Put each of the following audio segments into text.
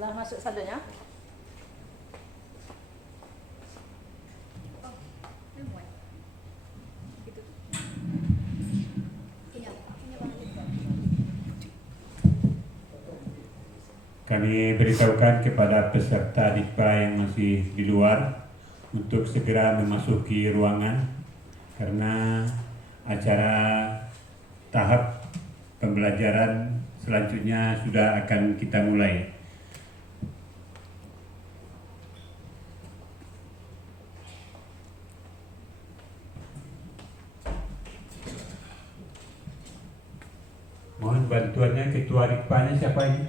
Setelah masuk saldonya. Kami beritahukan kepada peserta DIPA yang masih di luar untuk segera memasuki ruangan karena acara tahap pembelajaran selanjutnya sudah akan kita mulai. Mohon bantuannya ketua DIPA-nya siapa ini?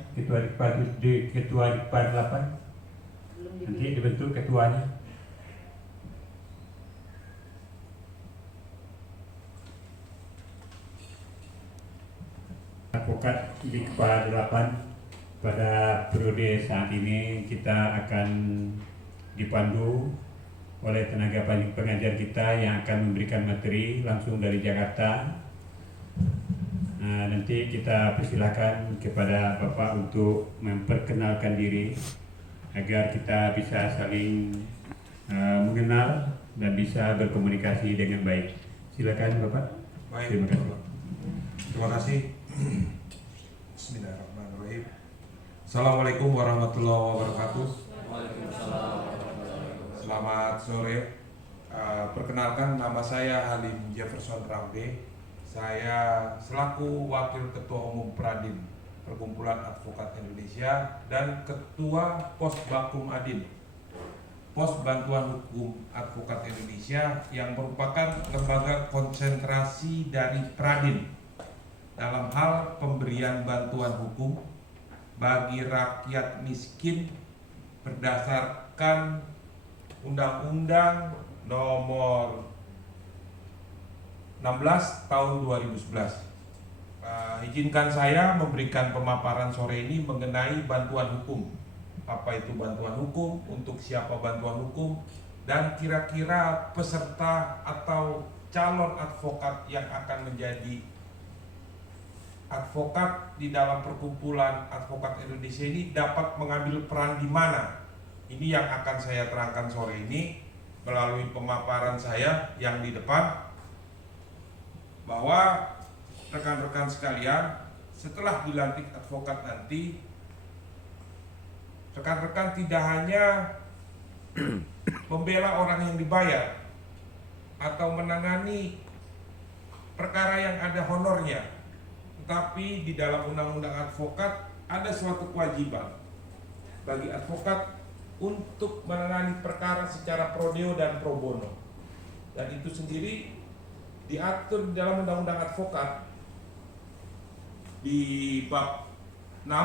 Ketua DIPA 8. Nanti dibentuk ketuanya. Advokat DIPA 8 pada periode saat ini kita akan dipandu oleh tenaga pengajar kita yang akan memberikan materi langsung dari Jakarta. Nanti kita persilakan kepada Bapak untuk memperkenalkan diri agar kita bisa saling mengenal dan bisa berkomunikasi dengan baik. Silakan Bapak. Baik. Terima kasih. Terima kasih. Bismillahirrahmanirrahim. Assalamualaikum warahmatullahi wabarakatuh. Selamat sore. Perkenalkan, nama saya Halim Jefferson Rambe. Saya selaku Wakil Ketua Umum Pradin Perkumpulan Advokat Indonesia dan Ketua Pos Bakum Adin, Pos Bantuan Hukum Advokat Indonesia, yang merupakan lembaga konsentrasi dari Pradin dalam hal pemberian bantuan hukum bagi rakyat miskin berdasarkan Undang-Undang Nomor 16 tahun 2011. Izinkan saya memberikan pemaparan sore ini mengenai bantuan hukum. Apa itu bantuan hukum, untuk siapa bantuan hukum, dan kira-kira peserta atau calon advokat yang akan menjadi advokat di dalam Perkumpulan Advokat Indonesia ini dapat mengambil peran di mana. Ini yang akan saya terangkan sore ini melalui pemaparan saya yang di depan, bahwa rekan-rekan sekalian, setelah dilantik advokat nanti, rekan-rekan tidak hanya membela orang yang dibayar atau menangani perkara yang ada honornya, tetapi di dalam undang-undang advokat ada suatu kewajiban bagi advokat untuk menangani perkara secara pro deo dan pro bono, dan itu sendiri diatur di dalam undang-undang advokat di bab 6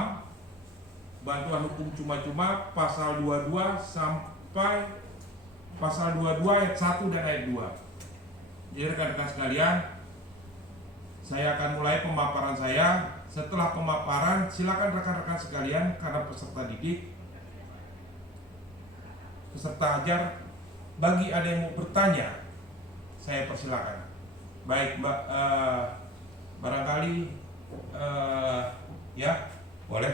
bantuan hukum cuma-cuma pasal 22 sampai pasal 22 ayat 1 dan ayat 2. Jadi rekan-rekan sekalian, saya akan mulai pemaparan saya. Setelah pemaparan, silakan rekan-rekan sekalian, karena peserta didik, peserta ajar, bagi ada yang mau bertanya, saya persilakan. Baik Mbak, barangkali ya boleh.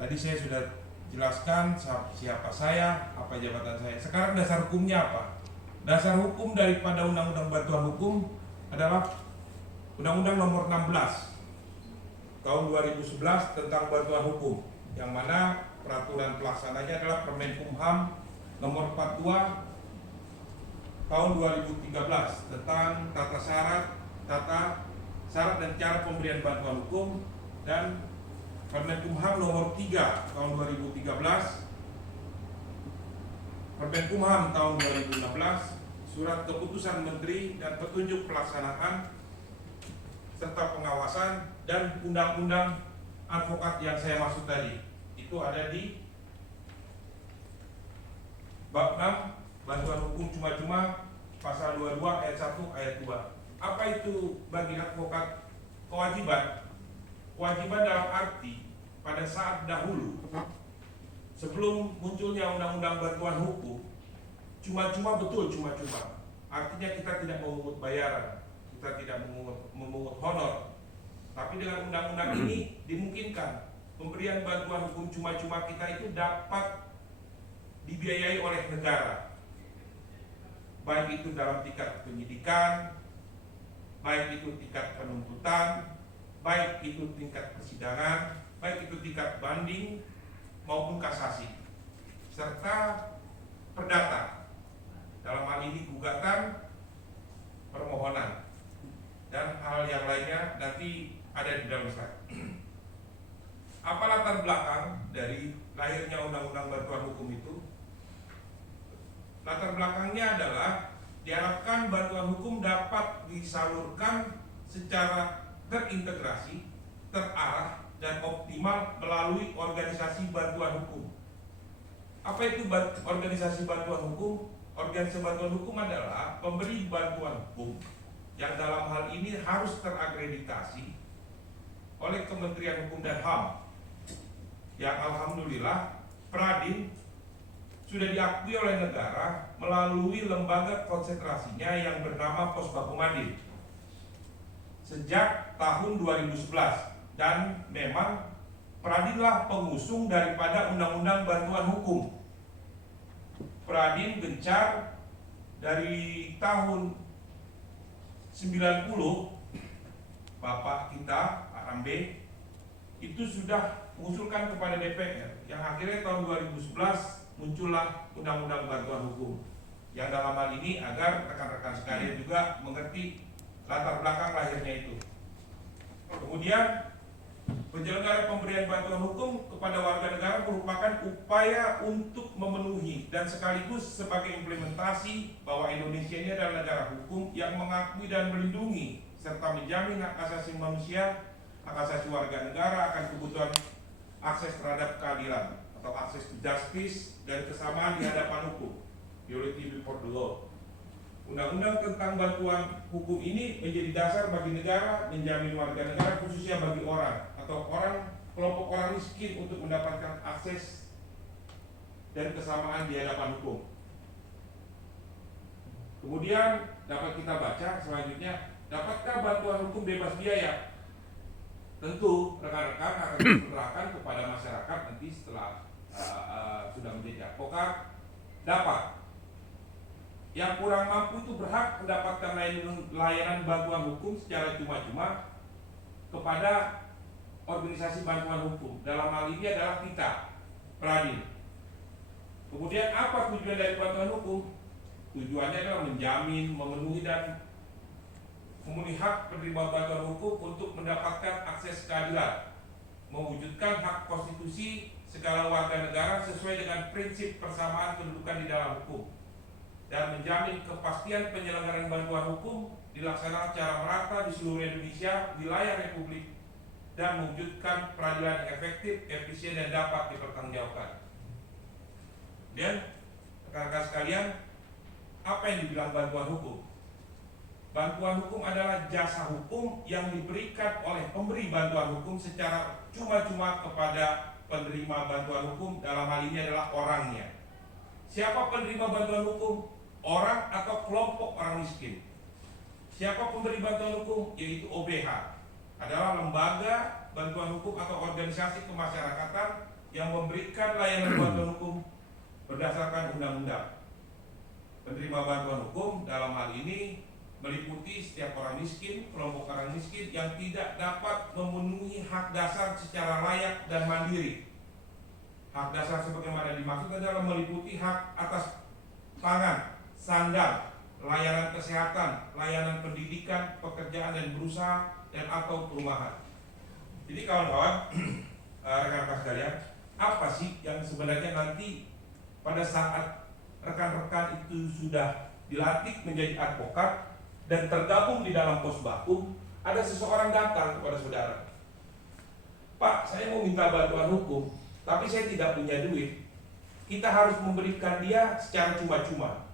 Tadi saya sudah jelaskan siapa saya, apa jabatan saya. Sekarang dasar hukumnya apa? Dasar hukum daripada Undang-Undang Bantuan Hukum adalah Undang-Undang Nomor 16 tahun 2011 tentang bantuan hukum, yang mana peraturan pelaksananya adalah Permenkumham Nomor 42 tahun 2013 tentang tata syarat dan cara pemberian bantuan hukum, dan Permenkumham Nomor 3 tahun 2013, Permenkumham tahun 2016, Surat Keputusan Menteri dan Petunjuk Pelaksanaan serta Pengawasan, dan Undang-Undang Advokat yang saya maksud tadi. Itu ada di bab 6 bantuan hukum cuma-cuma pasal 22 ayat 1 ayat 2. Apa itu bagi advokat kewajiban? Kewajiban dalam arti pada saat dahulu sebelum munculnya undang-undang bantuan hukum, cuma-cuma, betul cuma-cuma. Artinya kita tidak memungut bayaran, kita tidak memungut honor. Tapi dengan undang-undang ini dimungkinkan pemberian bantuan hukum cuma-cuma kita itu dapat dibiayai oleh negara, baik itu dalam tingkat penyidikan, baik itu tingkat penuntutan, baik itu tingkat persidangan, baik itu tingkat banding maupun kasasi, serta perdata, dalam hal ini gugatan, permohonan, dan hal yang lainnya nanti ada di dalam slide. Apa latar belakang dari lahirnya Undang-Undang Bantuan Hukum itu? Latar belakangnya adalah diharapkan bantuan hukum dapat disalurkan secara terintegrasi, terarah, dan optimal melalui organisasi bantuan hukum. Apa itu organisasi bantuan hukum? Organisasi bantuan hukum adalah pemberi bantuan hukum yang dalam hal ini harus terakreditasi oleh Kementerian Hukum dan HAM, yang alhamdulillah Pradin sudah diakui oleh negara melalui lembaga konsentrasinya yang bernama Posbah Madin sejak tahun 2011, dan memang Pradinlah pengusung daripada Undang-Undang Bantuan Hukum. Pradin gencar dari tahun 90, Bapak kita Pak Rambe itu sudah mengusulkan kepada DPR, yang akhirnya tahun 2011 muncullah Undang-Undang Bantuan Hukum, yang dalam hal ini agar rekan-rekan sekalian juga mengerti latar belakang lahirnya itu. Kemudian penyelenggara pemberian bantuan hukum kepada warga negara merupakan upaya untuk memenuhi dan sekaligus sebagai implementasi bahwa Indonesia ini adalah negara hukum yang mengakui dan melindungi serta menjamin hak asasi manusia, hak asasi warga negara akan kebutuhan akses terhadap keadilan atau akses to justice dan kesamaan di hadapan hukum, equality before the law. Undang-undang tentang bantuan hukum ini menjadi dasar bagi negara menjamin warga negara, khususnya bagi orang atau kelompok orang miskin untuk mendapatkan akses dan kesamaan di hadapan hukum. Kemudian dapat kita baca selanjutnya, dapatkah bantuan hukum bebas biaya? Tentu rekan-rekan akan diserahkan kepada masyarakat nanti setelah sudah menjadi advokat. Dapat. Yang kurang mampu itu berhak mendapatkan layanan bantuan hukum secara cuma-cuma kepada organisasi bantuan hukum. Dalam hal ini adalah kita, Pradin. Kemudian apa tujuan dari bantuan hukum? Tujuannya adalah menjamin, memenuhi dan memenuhi hak penerima bantuan hukum untuk mendapatkan akses keadilan, mewujudkan hak konstitusi segala warga negara sesuai dengan prinsip persamaan kedudukan di dalam hukum, dan menjamin kepastian penyelenggaraan bantuan hukum dilaksanakan secara merata di seluruh Indonesia, wilayah Republik, dan mewujudkan peradilan yang efektif, efisien, dan dapat dipertanggungjawabkan. Dan rekan-rekan sekalian, apa yang dibilang bantuan hukum? Bantuan hukum adalah jasa hukum yang diberikan oleh pemberi bantuan hukum secara cuma-cuma kepada penerima bantuan hukum, dalam hal ini adalah orangnya. Siapa penerima bantuan hukum? Orang atau kelompok orang miskin. Siapa pemberi bantuan hukum? Yaitu OBH, adalah lembaga bantuan hukum atau organisasi kemasyarakatan yang memberikan layanan bantuan hukum berdasarkan undang-undang. Penerima bantuan hukum dalam hal ini meliputi setiap orang miskin, kelompok orang miskin yang tidak dapat memenuhi hak dasar secara layak dan mandiri. Hak dasar sebagaimana dimaksud adalah meliputi hak atas pangan, sandang, layanan kesehatan, layanan pendidikan, pekerjaan dan berusaha, dan atau perumahan. Jadi kawan-kawan, rekan-rekan sekalian, apa sih yang sebenarnya nanti pada saat rekan-rekan itu sudah dilatih menjadi advokat dan tergabung di dalam Posbakum, ada seseorang datang kepada saudara, Pak, saya mau minta bantuan hukum, tapi saya tidak punya duit. Kita harus memberikan dia secara cuma-cuma.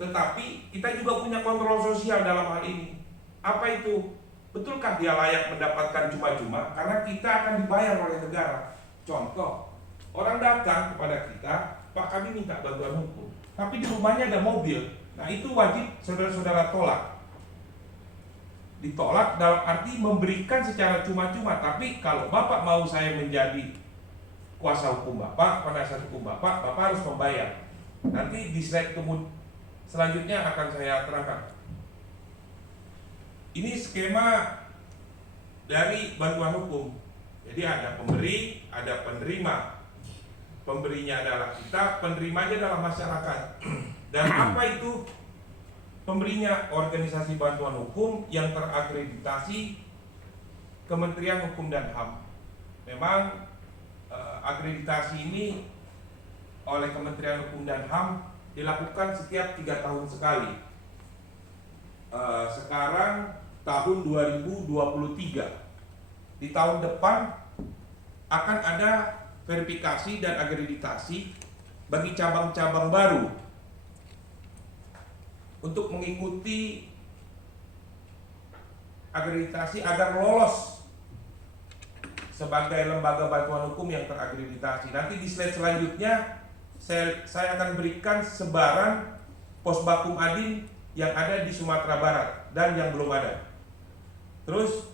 Tetapi kita juga punya kontrol sosial dalam hal ini. Apa itu? Betulkah dia layak mendapatkan cuma-cuma? Karena kita akan dibayar oleh negara. Contoh, orang datang kepada kita, Pak, kami minta bantuan hukum, tapi di rumahnya ada mobil. Nah, itu wajib saudara-saudara tolak. Ditolak dalam arti memberikan secara cuma-cuma. Tapi kalau Bapak mau saya menjadi kuasa hukum Bapak, penasihat hukum Bapak, Bapak harus membayar. Nanti di slide selanjutnya akan saya terangkan. Ini skema dari bantuan hukum. Jadi ada pemberi, ada penerima. Pemberinya adalah kita, penerimanya adalah masyarakat. Dan apa itu pemberinya? Organisasi bantuan hukum yang terakreditasi Kementerian Hukum dan HAM. Memang akreditasi ini oleh Kementerian Hukum dan HAM dilakukan setiap 3 tahun sekali. Sekarang tahun 2023. Di tahun depan akan ada verifikasi dan akreditasi bagi cabang-cabang baru untuk mengikuti akreditasi agar lolos sebagai lembaga bantuan hukum yang terakreditasi. Nanti di slide selanjutnya saya akan berikan sebaran Posbakum Adin yang ada di Sumatera Barat dan yang belum ada. Terus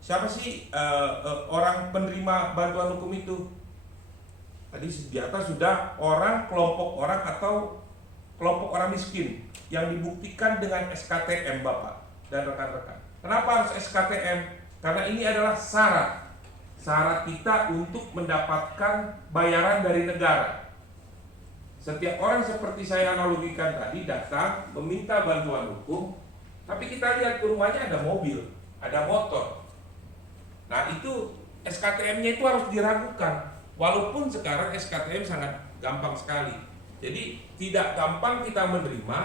siapa sih orang penerima bantuan hukum itu? Tadi di atas sudah orang, kelompok orang atau kelompok orang miskin yang dibuktikan dengan SKTM Bapak dan rekan-rekan. Kenapa harus SKTM? Karena ini adalah syarat kita untuk mendapatkan bayaran dari negara. Setiap orang seperti saya analogikan tadi datang meminta bantuan hukum, tapi kita lihat ke rumahnya ada mobil, ada motor. Nah itu SKTM-nya itu harus diragukan. Walaupun sekarang SKTM sangat gampang sekali. Jadi tidak gampang kita menerima,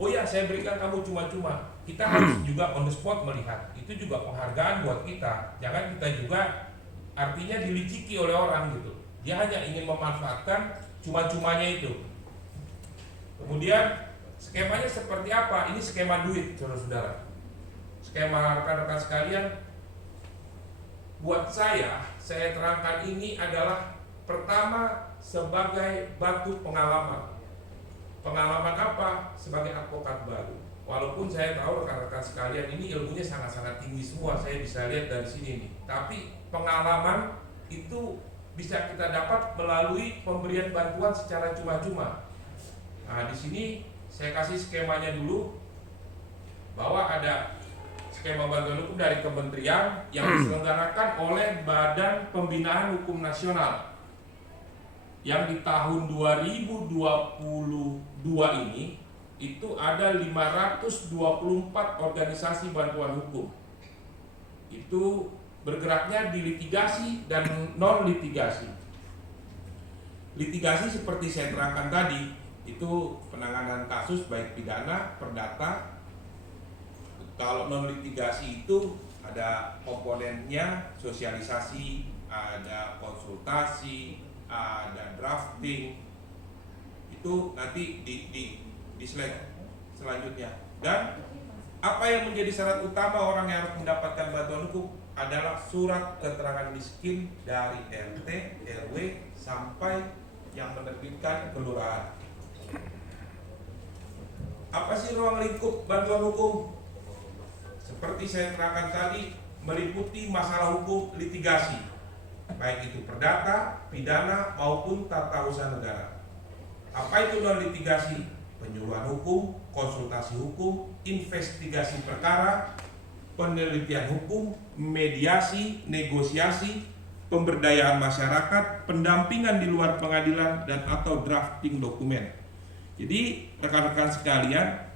oh ya saya berikan kamu cuma-cuma. Kita harus juga on the spot melihat. Itu juga penghargaan buat kita. Jangan kita juga artinya diliciki oleh orang gitu. Dia hanya ingin memanfaatkan cuma-cumanya itu. Kemudian skemanya seperti apa? Ini skema duit, saudara-saudara. Skema rekan-rekan sekalian, buat saya terangkan ini adalah pertama sebagai batu pengalaman. Pengalaman apa? Sebagai advokat baru. Walaupun saya tahu rekan-rekan sekalian ini ilmunya sangat-sangat tinggi semua, saya bisa lihat dari sini nih. Tapi pengalaman itu bisa kita dapat melalui pemberian bantuan secara cuma-cuma. Nah, di sini saya kasih skemanya dulu, bahwa ada skema bantuan hukum dari kementerian yang diselenggarakan oleh Badan Pembinaan Hukum Nasional, yang di tahun 2022 ini itu ada 524 organisasi bantuan hukum. Itu bergeraknya di litigasi dan non litigasi. Litigasi seperti saya terangkan tadi, itu penanganan kasus baik pidana, perdata. Kalau non litigasi itu ada komponennya sosialisasi, ada konsultasi, ada drafting. Itu nanti di slide selanjutnya. Dan apa yang menjadi syarat utama orang yang harus mendapatkan bantuan hukum adalah surat keterangan miskin dari RT, RW sampai yang menerbitkan kelurahan. Apa sih ruang lingkup bantuan hukum? Seperti saya terangkan tadi, meliputi masalah hukum litigasi, baik itu perdata, pidana maupun tata usaha negara. Apa itu non litigasi? Penyuluhan hukum, konsultasi hukum, investigasi perkara, penelitian hukum, mediasi, negosiasi, pemberdayaan masyarakat, pendampingan di luar pengadilan, dan atau drafting dokumen. Jadi rekan-rekan sekalian,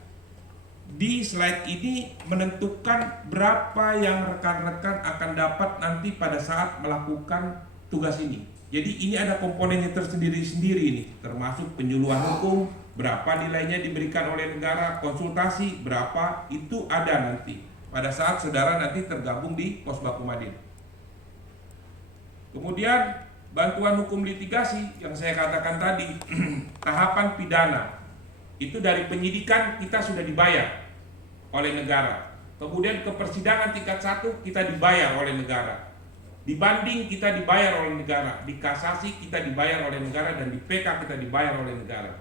di slide ini menentukan berapa yang rekan-rekan akan dapat nanti pada saat melakukan tugas ini. Jadi ini ada komponennya tersendiri-sendiri ini, termasuk penyuluhan hukum, berapa nilainya diberikan oleh negara, konsultasi berapa, itu ada nanti pada saat saudara nanti tergabung di Posbakum Adin. Kemudian bantuan hukum litigasi yang saya katakan tadi, tahapan pidana itu dari penyidikan kita sudah dibayar oleh negara. Kemudian ke persidangan tingkat 1 kita dibayar oleh negara. Di banding kita dibayar oleh negara, di kasasi kita dibayar oleh negara, dan di PK kita dibayar oleh negara.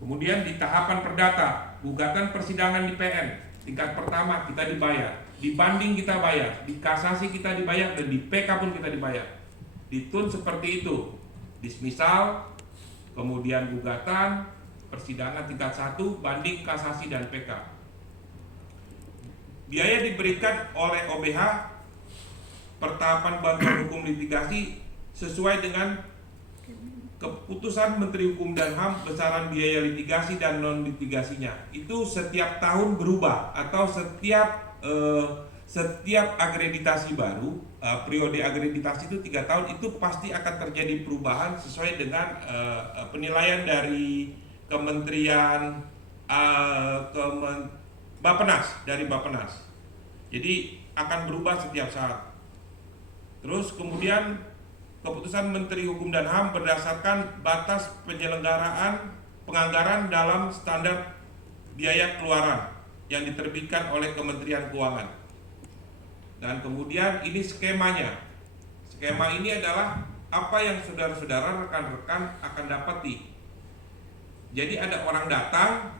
Kemudian di tahapan perdata, gugatan persidangan di PN, Tingkat pertama kita dibayar, di banding kita bayar, di kasasi kita dibayar, dan di PK pun kita dibayar. Ditun seperti itu, dismisal, kemudian gugatan, persidangan tingkat 1, banding, kasasi, dan PK. Biaya diberikan oleh OBH pertahapan bantuan hukum litigasi sesuai dengan keputusan Menteri Hukum dan HAM besaran biaya litigasi dan non litigasinya. Itu setiap tahun berubah, atau setiap akreditasi baru, periode akreditasi itu 3 tahun, itu pasti akan terjadi perubahan sesuai dengan penilaian dari Kementerian Bappenas, dari Bappenas. Jadi akan berubah setiap saat. Terus kemudian keputusan Menteri Hukum dan HAM berdasarkan batas penyelenggaraan penganggaran dalam standar biaya keluaran yang diterbitkan oleh Kementerian Keuangan. Dan kemudian ini skemanya. Skema ini adalah apa yang saudara-saudara, rekan-rekan akan dapati. Jadi ada orang datang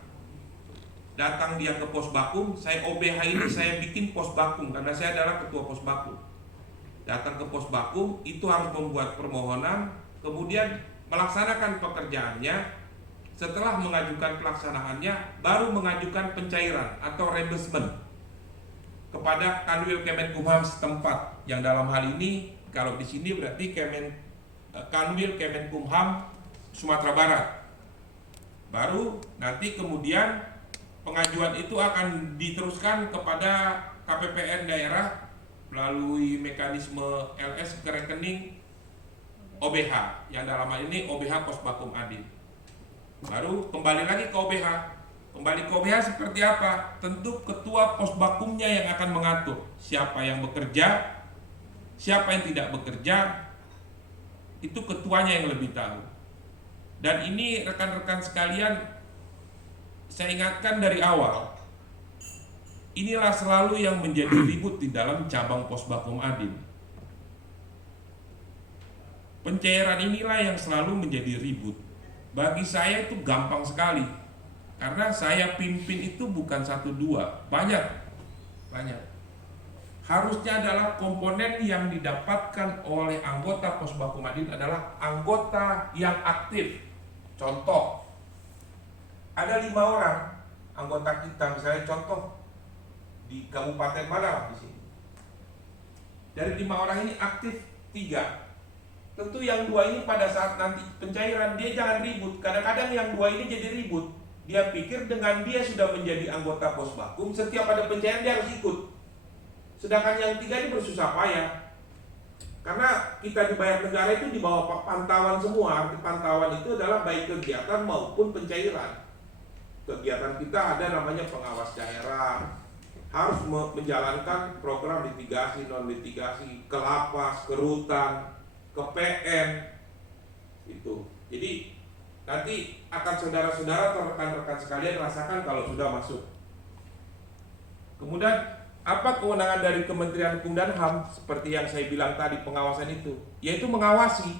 dia ke pos bakum, saya OBH ini saya bikin pos bakum karena saya adalah ketua pos bakum. Datang ke pos bakum itu harus membuat permohonan, kemudian melaksanakan pekerjaannya. Setelah mengajukan pelaksanaannya, baru mengajukan pencairan atau reimbursement kepada Kanwil Kemenkumham setempat, yang dalam hal ini kalau di sini berarti Kanwil Kemenkumham Sumatera Barat. Baru nanti kemudian pengajuan itu akan diteruskan kepada KPPN daerah melalui mekanisme LS ke rekening OBH, yang dalam hal ini OBH Pos Bakum Adil. Baru kembali lagi ke OBH. Kembali ke OBH seperti apa? Tentu ketua pos bakumnya yang akan mengatur siapa yang bekerja, siapa yang tidak bekerja, itu ketuanya yang lebih tahu. Dan ini rekan-rekan sekalian, saya ingatkan dari awal, inilah selalu yang menjadi ribut di dalam cabang Pos Bakum Adil. Pencairan inilah yang selalu menjadi ribut. Bagi saya itu gampang sekali, karena saya pimpin itu bukan 1-2, banyak. Harusnya adalah komponen yang didapatkan oleh anggota Pos Bakum Adil adalah anggota yang aktif. Contoh, ada 5 orang anggota kita, misalnya contoh di Kabupaten mana di sini. Dari 5 orang ini aktif 3. Tentu yang 2 ini pada saat nanti pencairan dia jangan ribut. Kadang-kadang yang 2 ini jadi ribut. Dia pikir dengan dia sudah menjadi anggota pos bakum, setiap ada pencairan dia harus ikut. Sedangkan yang 3 ini bersusah payah. Karena kita dibayar negara itu di bawah pantauan semua. Arti pantauan itu adalah baik kegiatan maupun pencairan. Kegiatan kita ada namanya pengawas daerah, harus menjalankan program litigasi, non litigasi, ke lapas, ke rutan, ke PN itu. Jadi nanti akan saudara-saudara atau rekan-rekan sekalian rasakan kalau sudah masuk. Kemudian apa kewenangan dari Kementerian Hukum dan HAM? Seperti yang saya bilang tadi, pengawasan itu, yaitu mengawasi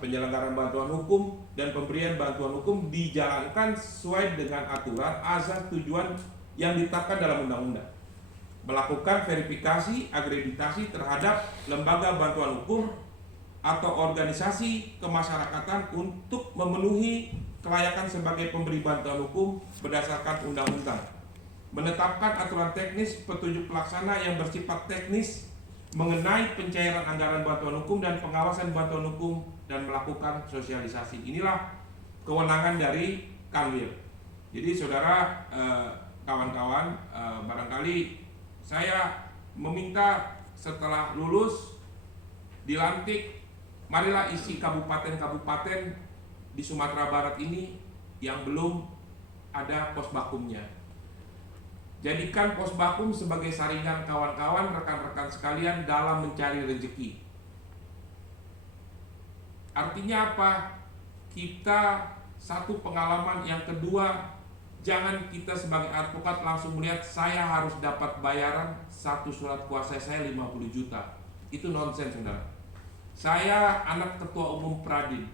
penyelenggaraan bantuan hukum dan pemberian bantuan hukum dijalankan sesuai dengan aturan, azas, tujuan yang ditetapkan dalam undang-undang. Melakukan verifikasi, akreditasi terhadap lembaga bantuan hukum atau organisasi kemasyarakatan untuk memenuhi kelayakan sebagai pemberi bantuan hukum berdasarkan undang-undang. Menetapkan aturan teknis petunjuk pelaksana yang bersifat teknis mengenai pencairan anggaran bantuan hukum dan pengawasan bantuan hukum dan melakukan sosialisasi. Inilah kewenangan dari Kanwil. Jadi saudara, kawan-kawan, barangkali saya meminta setelah lulus dilantik, marilah isi kabupaten-kabupaten di Sumatera Barat ini yang belum ada pos bakumnya. Jadikan pos bakum sebagai saringan kawan-kawan, rekan-rekan sekalian dalam mencari rezeki. Artinya apa? Kita satu pengalaman, yang kedua, jangan kita sebagai advokat langsung melihat saya harus dapat bayaran satu surat kuasa saya 50 juta. Itu nonsens, saudara. Saya anak ketua umum Pradin.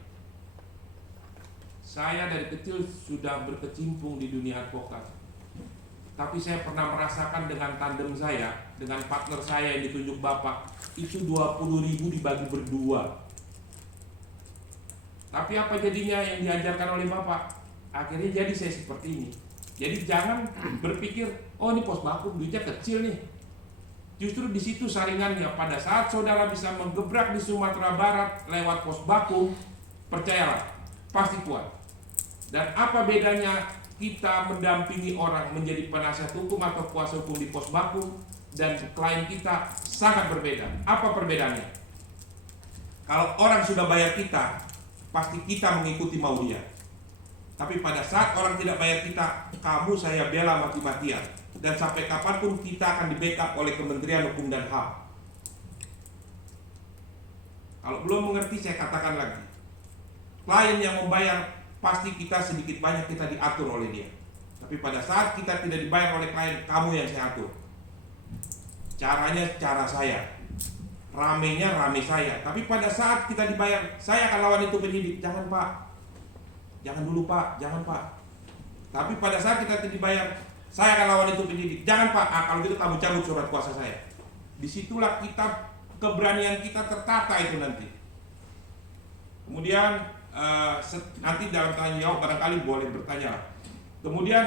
Saya dari kecil sudah berkecimpung di dunia advokat. Tapi saya pernah merasakan dengan tandem saya, dengan partner saya yang ditunjuk Bapak, itu 20.000 dibagi berdua. Tapi apa jadinya yang diajarkan oleh Bapak? Akhirnya jadi saya seperti ini. Jadi jangan berpikir, oh ini pos bakum duitnya kecil nih. Justru di situ saringannya. Pada saat saudara bisa menggebrak di Sumatera Barat lewat pos bakum, percayalah, pasti kuat. Dan apa bedanya kita mendampingi orang menjadi penasihat hukum atau kuasa hukum di pos bakum dan klien kita sangat berbeda. Apa perbedaannya? Kalau orang sudah bayar kita, pasti kita mengikuti mau dia. Tapi pada saat orang tidak bayar kita, kamu saya bela mati-matian. Dan sampai kapanpun kita akan di-backup oleh Kementerian Hukum dan HAM. Kalau belum mengerti saya katakan lagi. Klien yang membayar pasti kita sedikit banyak kita diatur oleh dia. Tapi pada saat kita tidak dibayar oleh klien, kamu yang saya atur. Caranya cara saya. Ramenya rame saya. Tapi pada saat kita dibayar, saya akan lawan itu penyidik. Jangan Pak. Jangan dulu Pak, jangan Pak. Tapi pada saat kita tidak dibayar, saya akan lawan itu penyidik. Jangan Pak, kalau gitu kamu cabut surat kuasa saya. Disitulah kita, keberanian kita tertata itu nanti. Kemudian nanti dalam tanya jawab barangkali boleh bertanya. Kemudian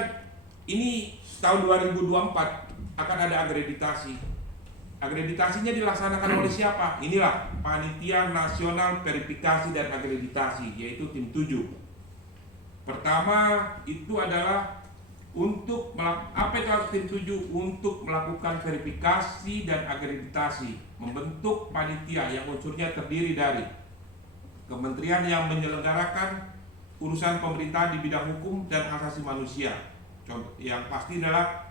ini tahun 2024 akan ada akreditasi. Akreditasinya dilaksanakan oleh siapa? Inilah Panitia Nasional Verifikasi dan Akreditasi, yaitu tim 7. Pertama itu adalah untuk apa itu tim 7? Untuk melakukan verifikasi dan akreditasi, membentuk panitia yang unsurnya terdiri dari kementerian yang menyelenggarakan urusan pemerintahan di bidang hukum dan asasi manusia. Contoh yang pasti adalah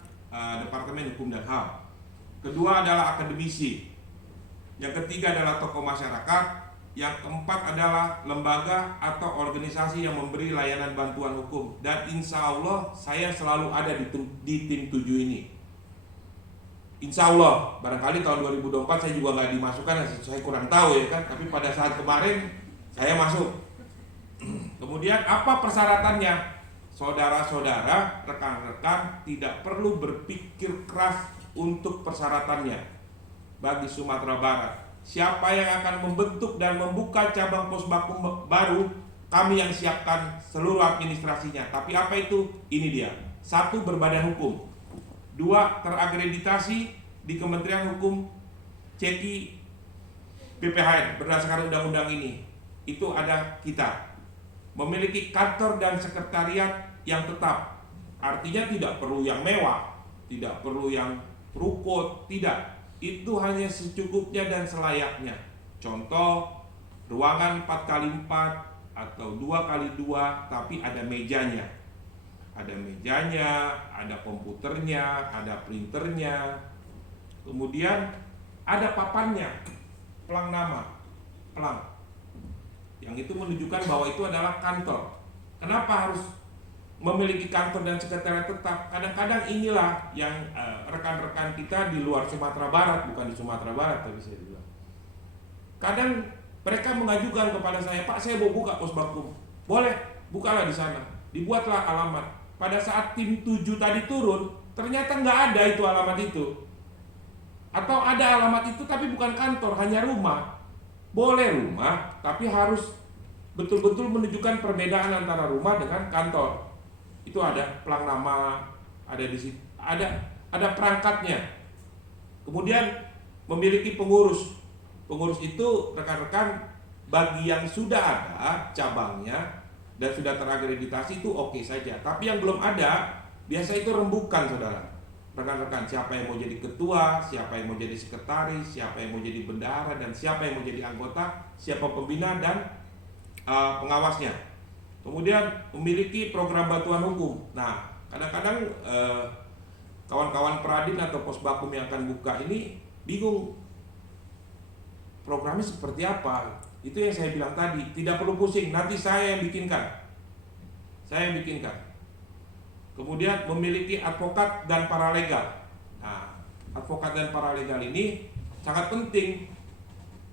Departemen Hukum dan HAM. Kedua adalah akademisi. Yang ketiga adalah tokoh masyarakat. Yang keempat adalah lembaga atau organisasi yang memberi layanan bantuan hukum. Dan insya Allah saya selalu ada di tim 7 ini. Insya Allah, barangkali tahun 2024 saya juga nggak dimasukkan, saya kurang tahu ya kan. Tapi pada saat kemarin saya masuk. Kemudian apa persyaratannya? Saudara-saudara, rekan-rekan tidak perlu berpikir keras untuk persyaratannya bagi Sumatera Barat. Siapa yang akan membentuk dan membuka cabang pos bakum baru, kami yang siapkan seluruh administrasinya. Tapi apa itu? Ini dia. 1. Berbadan hukum. 2. Terakreditasi di Kementerian Hukum CETI BPHN berdasarkan undang-undang ini. Itu ada kita. Memiliki kantor dan sekretariat yang tetap. Artinya tidak perlu yang mewah, tidak perlu yang ruko, tidak. Itu hanya secukupnya dan selayaknya. Contoh, ruangan 4x4 atau 2x2, tapi ada mejanya. Ada mejanya, ada komputernya, ada printernya. Kemudian ada papannya, pelang nama, pelang. Yang itu menunjukkan bahwa itu adalah kantor. Kenapa harus memiliki kantor dan sekretariat tetap? Kadang-kadang inilah yang rekan-rekan kita di luar Sumatera Barat, bukan di Sumatera Barat tapi saya bilang, kadang mereka mengajukan kepada saya, Pak saya mau buka pos bakum. Boleh, bukalah di sana. Dibuatlah alamat. Pada saat tim 7 tadi turun, ternyata nggak ada itu alamat itu. Atau ada alamat itu tapi bukan kantor, hanya rumah. Boleh rumah, tapi harus betul-betul menunjukkan perbedaan antara rumah dengan kantor. Itu ada pelang nama, ada di situ, ada perangkatnya. Kemudian memiliki pengurus. Pengurus itu rekan-rekan bagi yang sudah ada cabangnya dan sudah terakreditasi itu oke saja. Tapi yang belum ada, biasa itu rembukan saudara. Rekan-rekan, siapa yang mau jadi ketua, siapa yang mau jadi sekretaris, siapa yang mau jadi bendahara, dan siapa yang mau jadi anggota, siapa pembina dan pengawasnya. Kemudian memiliki program bantuan hukum. Nah, kadang-kadang kawan-kawan Pradin atau pos bakum yang akan buka ini bingung programnya seperti apa. Itu yang saya bilang tadi, tidak perlu pusing, nanti saya yang bikinkan. Saya yang bikinkan. Kemudian memiliki advokat dan paralegal. Nah, advokat dan paralegal ini sangat penting.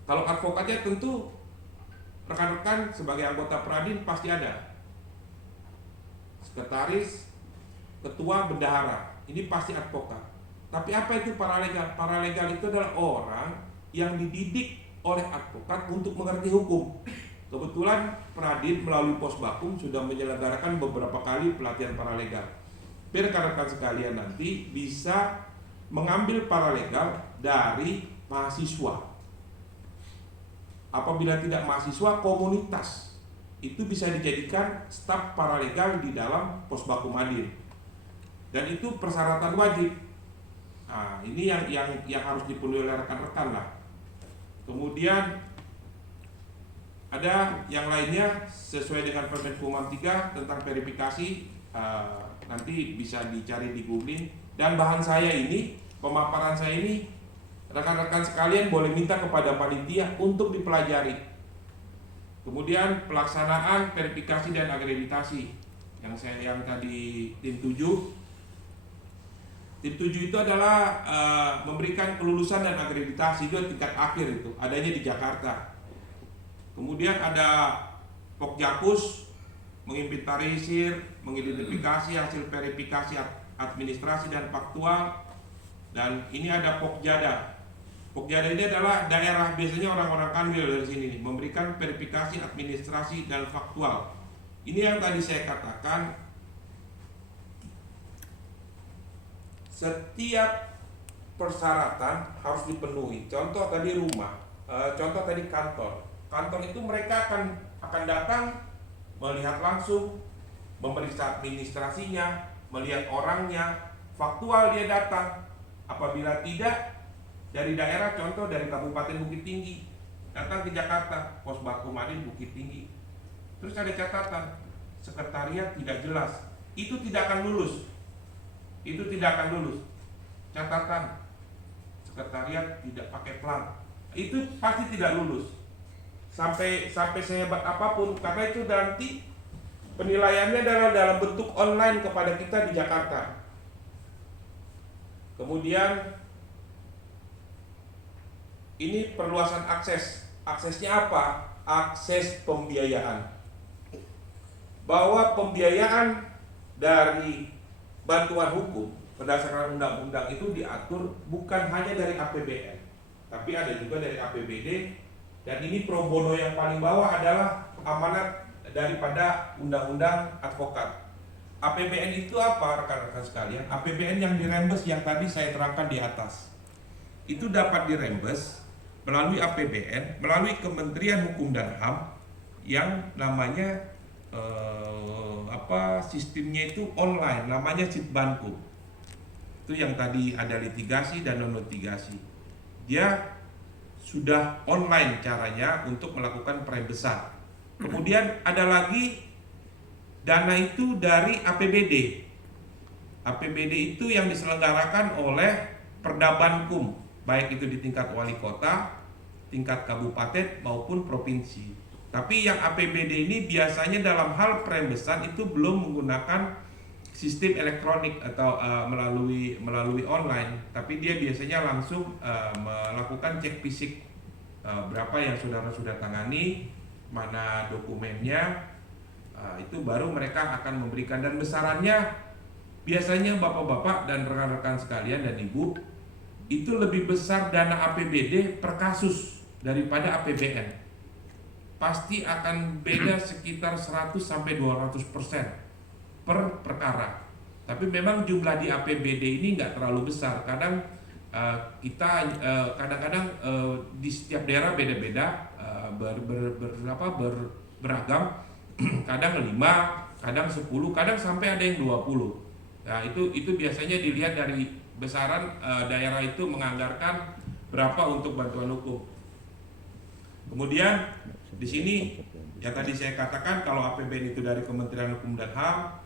Kalau advokatnya tentu rekan-rekan sebagai anggota Pradin pasti ada. Sekretaris, ketua, bendahara. ini pasti advokat. Tapi apa itu paralegal? Paralegal itu adalah orang yang dididik oleh advokat untuk mengerti hukum. Kebetulan Pradin melalui Posbakum sudah menyelenggarakan beberapa kali pelatihan paralegal. Rekan-rekan sekalian nanti bisa mengambil paralegal dari mahasiswa. Apabila tidak mahasiswa, komunitas itu bisa dijadikan staf paralegal di dalam Posbakum Hadir. Dan itu persyaratan wajib. Nah, ini yang harus dipenuhi oleh rekan-rekan lah. Kemudian ada yang lainnya sesuai dengan Permen Hukum 3 tentang verifikasi, nanti bisa dicari di googling. Dan bahan saya ini, pemaparan saya ini, rekan-rekan sekalian boleh minta kepada panitia untuk dipelajari. Kemudian pelaksanaan verifikasi dan akreditasi yang tadi tim 7. Tim 7 itu adalah memberikan kelulusan dan akreditasi, itu tingkat akhir, itu adanya di Jakarta. Kemudian ada Pokjakus, menginventarisir, mengidentifikasi hasil verifikasi administrasi dan faktual. Dan ini ada Pokjada. Pokjada ini adalah daerah, biasanya orang-orang Kanwil dari sini nih, memberikan verifikasi administrasi dan faktual. Ini yang tadi saya katakan, setiap persyaratan harus dipenuhi. Contoh tadi rumah, contoh tadi kantor. Kantor itu mereka akan datang, melihat langsung, memeriksa administrasinya, melihat orangnya, faktual dia datang. Apabila tidak, dari daerah, contoh dari Kabupaten Bukit Tinggi, datang ke Jakarta, Posbakum Hadir Bukit Tinggi. Terus ada catatan, sekretariat tidak jelas, itu tidak akan lulus. Itu tidak akan lulus. Catatan, sekretariat tidak pakai plan, itu pasti tidak lulus. Sampai sehebat apapun, karena itu nanti penilaiannya adalah dalam bentuk online kepada kita di Jakarta. Kemudian ini perluasan akses. Aksesnya apa? Akses pembiayaan. Bahwa pembiayaan dari bantuan hukum berdasarkan undang-undang itu diatur bukan hanya dari APBN, tapi ada juga dari APBD. Dan ini pro bono yang paling bawah adalah amanat daripada undang-undang advokat. APBN itu apa, rekan-rekan sekalian? APBN yang dirembes yang tadi saya terangkan di atas, itu dapat dirembes melalui APBN, melalui Kementerian Hukum dan HAM yang namanya sistemnya itu online, namanya Sitbanku. Itu yang tadi ada litigasi dan non litigasi. Dia sudah online caranya untuk melakukan perembesan. Kemudian ada lagi dana itu dari APBD. APBD itu yang diselenggarakan oleh Perdabankum, baik itu di tingkat wali kota, tingkat kabupaten maupun provinsi. Tapi yang APBD ini biasanya dalam hal perembesan itu belum menggunakan sistem elektronik atau melalui online, tapi dia biasanya langsung melakukan cek fisik, berapa yang saudara sudah tangani, mana dokumennya, itu baru mereka akan memberikan. Dan besarannya biasanya bapak-bapak dan rekan-rekan sekalian dan ibu, itu lebih besar dana APBD per kasus daripada APBN. Pasti akan beda sekitar 100-200% per perkara. Tapi memang jumlah di APBD ini nggak terlalu besar. Kadang kita kadang-kadang di setiap daerah beda-beda, beragam. Kadang 5, kadang 10, kadang sampai ada yang 20. Nah, itu biasanya dilihat dari besaran daerah itu menganggarkan berapa untuk bantuan hukum. Kemudian di sini yang tadi saya katakan, kalau APBN itu dari Kementerian Hukum dan HAM,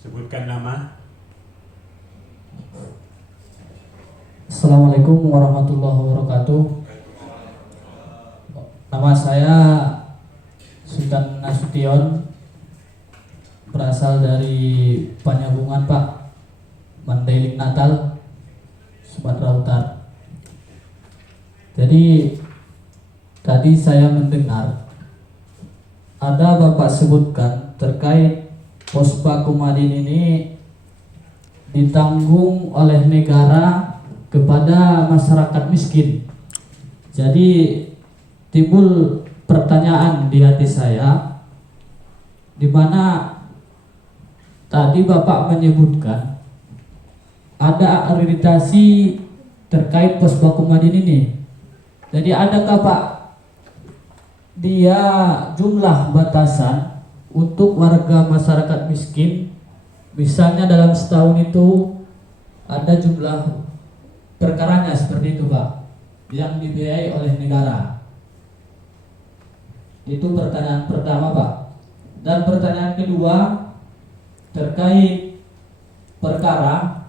sebutkan nama. Assalamualaikum warahmatullahi wabarakatuh. Nama saya Sultan Nasution, berasal dari Panyabungan Pak, Mandailing Natal, Sumatera Utara. Jadi tadi saya mendengar ada Bapak sebutkan terkait pos Bakumadin ini ditanggung oleh negara kepada masyarakat miskin. Jadi timbul pertanyaan di hati saya, di mana tadi Bapak menyebutkan ada akreditasi terkait pos Bakumadin ini. Jadi adakah Pak dia jumlah batasan untuk warga masyarakat miskin, misalnya dalam setahun itu ada jumlah perkaranya seperti itu Pak, yang dibiayai oleh negara? Itu pertanyaan pertama Pak. Dan pertanyaan kedua terkait perkara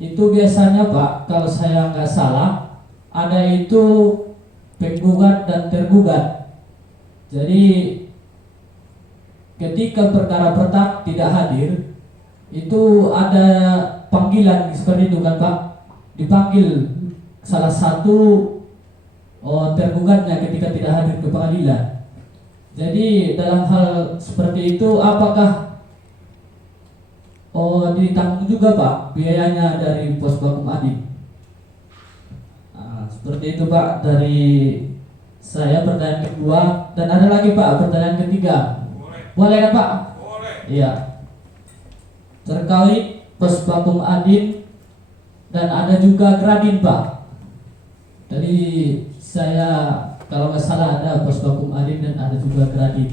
itu biasanya Pak, kalau saya nggak salah ada itu penggugat dan tergugat. Jadi ketika perkara pertama tidak hadir, itu ada panggilan seperti itu kan Pak, dipanggil salah satu tergugatnya ketika tidak hadir ke pengadilan. Jadi dalam hal seperti itu apakah ditanggung juga Pak biayanya dari pos Bakumadin? Nah, seperti itu Pak dari saya pertanyaan kedua. Dan ada lagi Pak pertanyaan ketiga. Boleh kan Pak? Boleh. Iya. Terkait pos Bakumadin dan ada juga Gradin Pak. Jadi saya kalau nggak salah ada pos Bakumadin dan ada juga Gradin.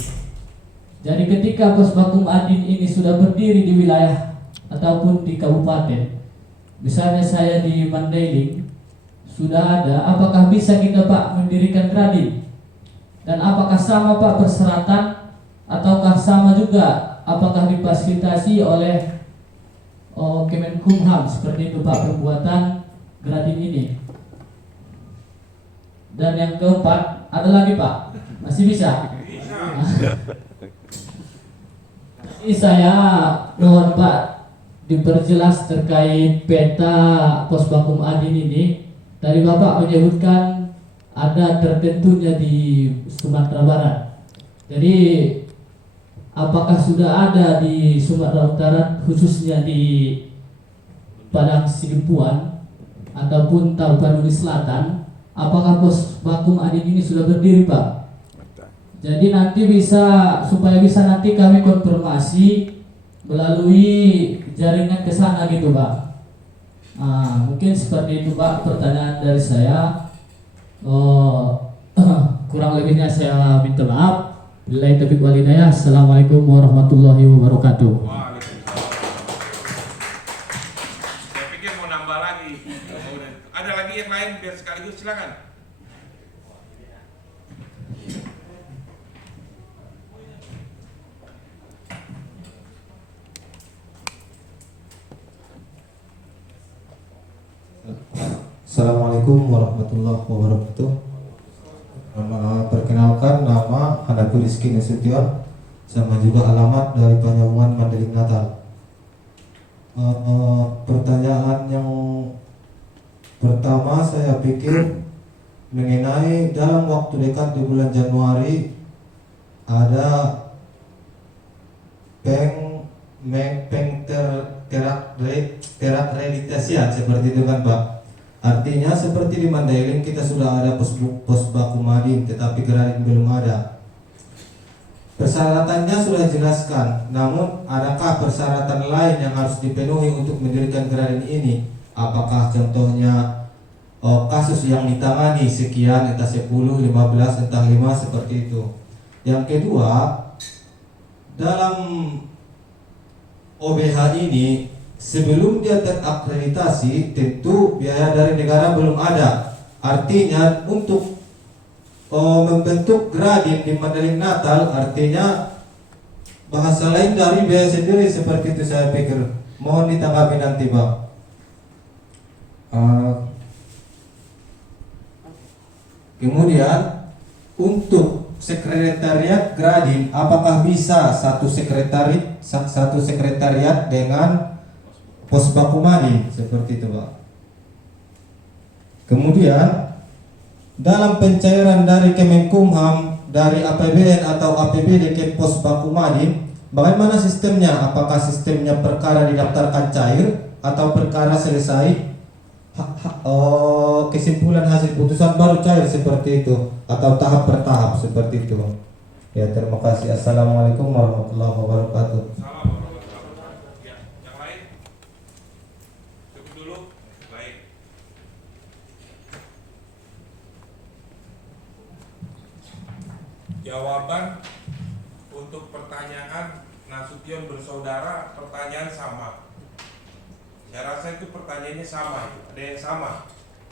Jadi ketika pos Bakumadin ini sudah berdiri di wilayah ataupun di kabupaten, misalnya saya di Mandailing sudah ada, apakah bisa kita Pak mendirikan Gradin? Dan apakah sama Pak persyaratan ataukah sama juga, apakah difasilitasi oleh Kemenkumham seperti itu Pak pembuatan Gradin ini? Dan yang keempat ada lagi Pak, masih bisa? Ini saya mohon Pak diperjelas terkait peta pos Bakumadin ini. Tadi Bapak menyebutkan ada tertentunya di Sumatera Barat. Jadi apakah sudah ada di Sumatera Utara, khususnya di Padang Sidempuan ataupun Tapanuli Selatan? Apakah pos Bakumadin ini sudah berdiri Pak? Jadi nanti supaya bisa nanti kami konfirmasi melalui jaringan ke sana gitu Pak. Mungkin seperti itu Pak pertanyaan dari saya. Kurang lebihnya saya minta maaf. Billahi taufiq wal hidayah. Assalamualaikum warahmatullahi wabarakatuh. Waalaikumsalam. Saya pikir mau nambah lagi. Ada lagi yang lain biar sekaligus, silakan. Assalamualaikum warahmatullahi wabarakatuh. Perkenalkan, nama Hanafi Rizky Nasution, sama juga alamat dari Panyabungan Mandailing Natal. Pertanyaan yang pertama saya pikir mengenai dalam waktu dekat di bulan Januari ada terak realitasian seperti itu kan Pak. Artinya seperti di Mandailing kita sudah ada pos Bakumadin, tetapi Gradin belum ada. Persyaratannya sudah dijelaskan, namun adakah persyaratan lain yang harus dipenuhi untuk mendirikan Gradin ini? Apakah contohnya kasus yang ditangani sekian, entah 10, 15, entah 5 seperti itu. Yang kedua, dalam OBH ini sebelum dia terakreditasi tentu biaya dari negara belum ada. Artinya untuk membentuk Gradin di Mandailing Natal artinya bahasa lain dari biaya sendiri seperti itu saya pikir. Mohon ditanggapi nanti Pak. Kemudian untuk sekretariat Gradin, apakah bisa satu sekretariat dengan pos Bakumadin seperti itu Pak. Kemudian dalam pencairan dari Kemenkumham dari APBN atau APBD ke Pos Baku Madin, bagaimana sistemnya? Apakah sistemnya perkara didaftarkan cair atau perkara selesai? Kesimpulan hasil putusan baru cair seperti itu atau tahap per tahap seperti itu. Ya, terima kasih. Assalamualaikum warahmatullahi wabarakatuh. Salam warahmatullahi wabarakatuh. Ya, yang lain? Cukup dulu. Baik. Jawaban untuk pertanyaan Nasution bersaudara, pertanyaan sama. Saya rasa itu pertanyaannya sama, ada yang sama.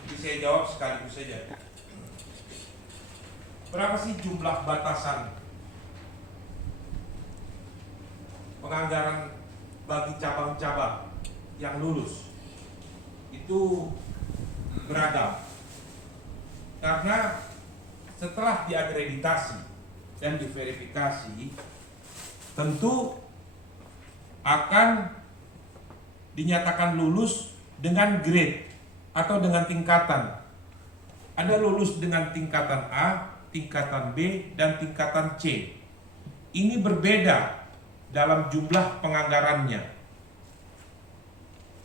Jadi saya jawab sekaligus saja. Berapa sih jumlah batasan penganggaran bagi cabang-cabang yang lulus? Itu beragam. Karena setelah diakreditasi dan diverifikasi, tentu akan dinyatakan lulus dengan grade atau dengan tingkatan. Ada lulus dengan tingkatan A, tingkatan B, dan tingkatan C. Ini berbeda dalam jumlah penganggarannya.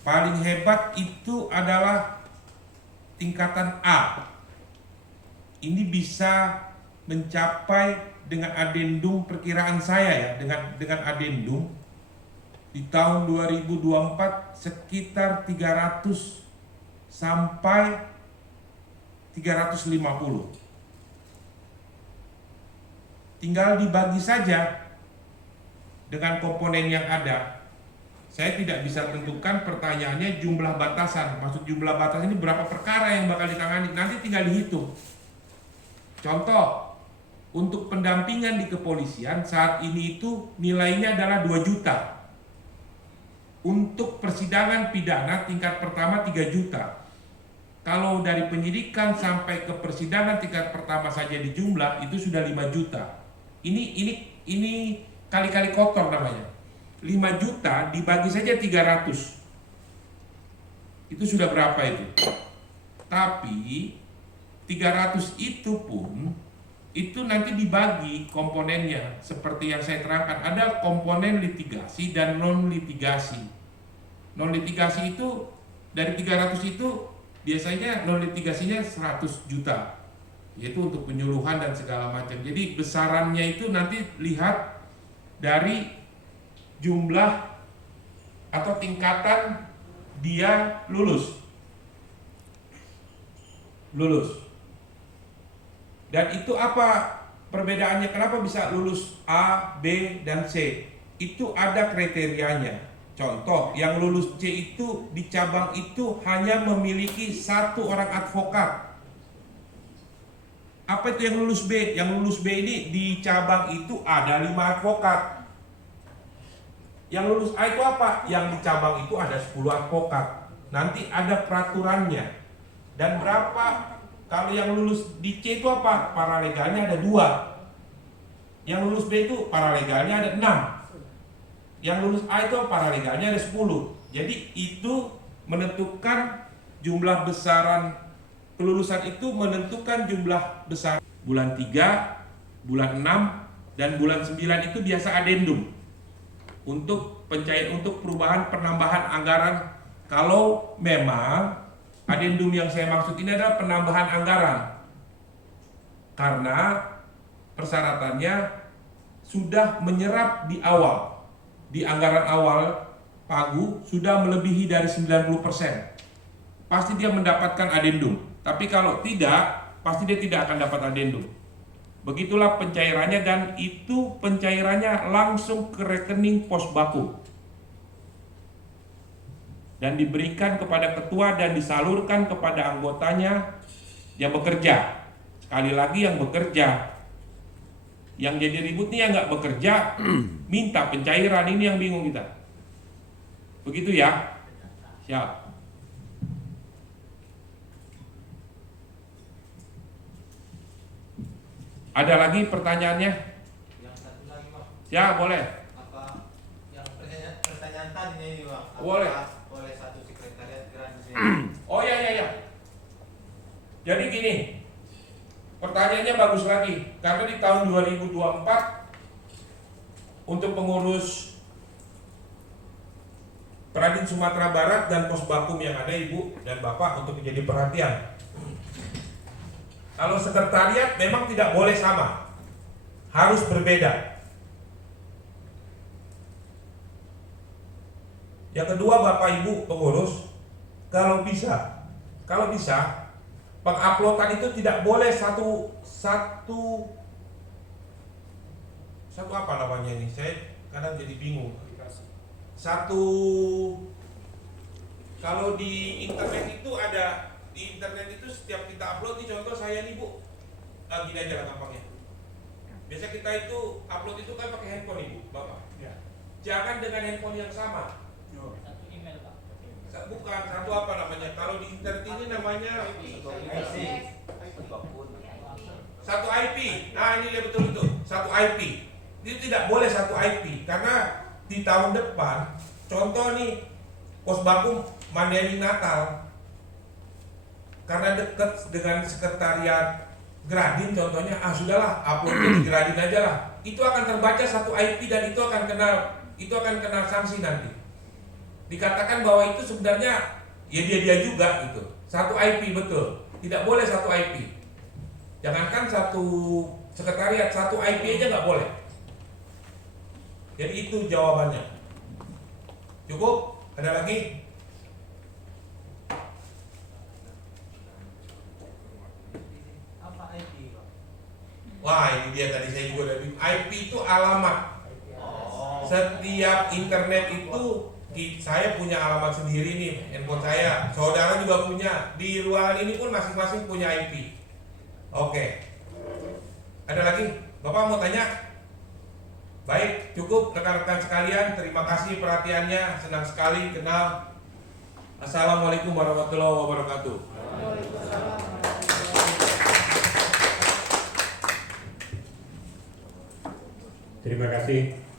Paling hebat itu adalah tingkatan A. Ini bisa mencapai dengan adendum perkiraan saya ya, dengan adendum di tahun 2024 sekitar 300 sampai 350. Tinggal dibagi saja dengan komponen yang ada. Saya tidak bisa tentukan, pertanyaannya jumlah batasan. Maksud jumlah batasan ini berapa perkara yang bakal ditangani, nanti tinggal dihitung. Contoh, untuk pendampingan di kepolisian saat ini itu nilainya adalah 2 juta. Untuk persidangan pidana tingkat pertama 3 juta. Kalau dari penyidikan sampai ke persidangan tingkat pertama saja di jumlah itu sudah 5 juta. Ini kali-kali kotor namanya. 5 juta dibagi saja 300. Itu sudah berapa itu? Tapi 300 itu pun itu nanti dibagi komponennya seperti yang saya terangkan. Ada komponen litigasi dan non litigasi. Non litigasi itu dari 300 itu biasanya non litigasinya 100 juta, yaitu untuk penyuluhan dan segala macam. Jadi besarannya itu nanti lihat dari jumlah atau tingkatan dia lulus. Dan itu apa perbedaannya? Kenapa bisa lulus A, B, dan C? Itu ada kriterianya. Contoh, yang lulus C itu di cabang itu hanya memiliki 1 orang advokat. Apa itu yang lulus B? Yang lulus B ini di cabang itu ada 5 advokat. Yang lulus A itu apa? Yang di cabang itu ada 10 advokat. Nanti ada peraturannya. Dan berapa? Kalau yang lulus di C itu apa? Paralegalnya ada 2. Yang lulus B itu paralegalnya ada 6. Yang lulus A itu paralegalnya ada 10. Jadi itu menentukan jumlah besaran kelulusan, itu menentukan jumlah besar. Bulan 3, bulan 6, dan bulan 9 itu biasa adendum. Untuk pencairan, untuk perubahan penambahan anggaran. Kalau memang adendum yang saya maksud ini adalah penambahan anggaran, karena persyaratannya sudah menyerap di awal, di anggaran awal pagu sudah melebihi dari 90%, pasti dia mendapatkan adendum. Tapi kalau tidak, pasti dia tidak akan dapat adendum. Begitulah pencairannya, dan itu pencairannya langsung ke rekening pos baku dan diberikan kepada ketua dan disalurkan kepada anggotanya yang bekerja. Sekali lagi, yang bekerja. Yang jadi ribut nih yang nggak bekerja minta pencairan, ini yang bingung kita. Begitu ya. Siap. Ada lagi pertanyaannya? Yang satu lagi, Pak. Ya, boleh. Apa yang pertanyaan tadi nih, Pak? Boleh. Oleh satu sekretariat gratis. Oh ya. Jadi gini, Pertanyaannya bagus lagi, karena di tahun 2024 untuk pengurus Pradin Sumatera Barat dan Posbakum yang ada Ibu dan Bapak untuk menjadi perhatian. Kalau sekretariat memang tidak boleh sama, harus berbeda. Yang kedua Bapak Ibu pengurus, kalau bisa penguploadan itu tidak boleh satu apa namanya ini, saya kadang jadi bingung. Kalau di internet itu ada, di internet itu setiap kita upload nih, contoh saya nih Bu, gini aja lah gampangnya. Biasa kita itu upload itu kan pakai handphone Ibu, Bapak. Ya. Jangan dengan handphone yang sama. Satu email Pak. Bukan, satu apa namanya? Kalau di internet ini namanya satu IP. Nah ini dia betul itu, satu IP. Itu tidak boleh satu IP karena di tahun depan, contoh nih Posbakum Mandailing Natal, karena dekat dengan sekretariat Gradin contohnya, sudahlah upload di Gradin aja lah. Itu akan terbaca satu IP dan itu akan kena sanksi nanti. Dikatakan bahwa itu sebenarnya ya dia juga gitu. Satu IP betul, tidak boleh satu IP. Jangankan satu sekretariat, satu IP aja nggak boleh. Jadi itu jawabannya. Cukup? Ada lagi? Apa IP, Pak? Wah ini dia tadi saya juga udah bilang. IP itu alamat. Setiap internet itu saya punya alamat sendiri nih, handphone saya. Saudara juga punya. Di ruangan ini pun masing-masing punya IP. Oke. Ada lagi? Bapak mau tanya? Baik, cukup rekan-rekan sekalian. Terima kasih perhatiannya. Senang sekali kenal. Assalamualaikum warahmatullahi wabarakatuh. Terima kasih